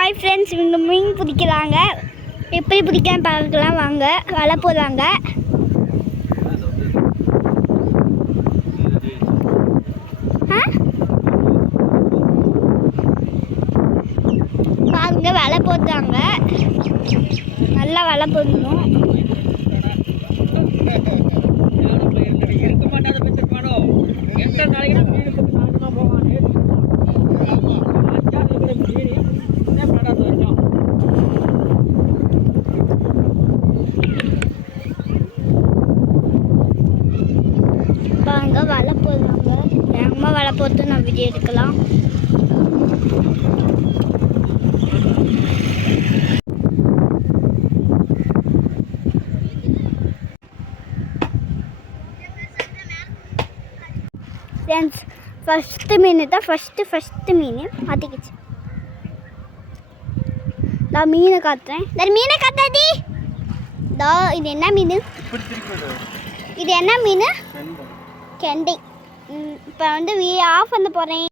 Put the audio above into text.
Hi friends, இவங்க மீன் பிடிக்கிறாங்க. எப்படி பிடிக்கான்னு பார்க்கலாம் வாங்க. வலை போடுறாங்க. பாருங்க, வலை போடுறாங்க. நல்லா வலை போடணும். பாருங்க, வலை போடுறாங்க. வேகமாக வலை போட்டு நான் வீடியோ எடுக்கலாம். ஃப்ரெண்ட்ஸ், ஃபஸ்ட்டு மீன் தான். ஃபஸ்ட்டு மீன் மாட்டிக்கிச்சு. நான் மீனை காட்டுறேன். மீனை காட்டாதி. இது என்ன மீன்? இது என்ன மீன்? கெண்டை. இப்போ வந்து ஆஃப் பண்ண போகிறேன்.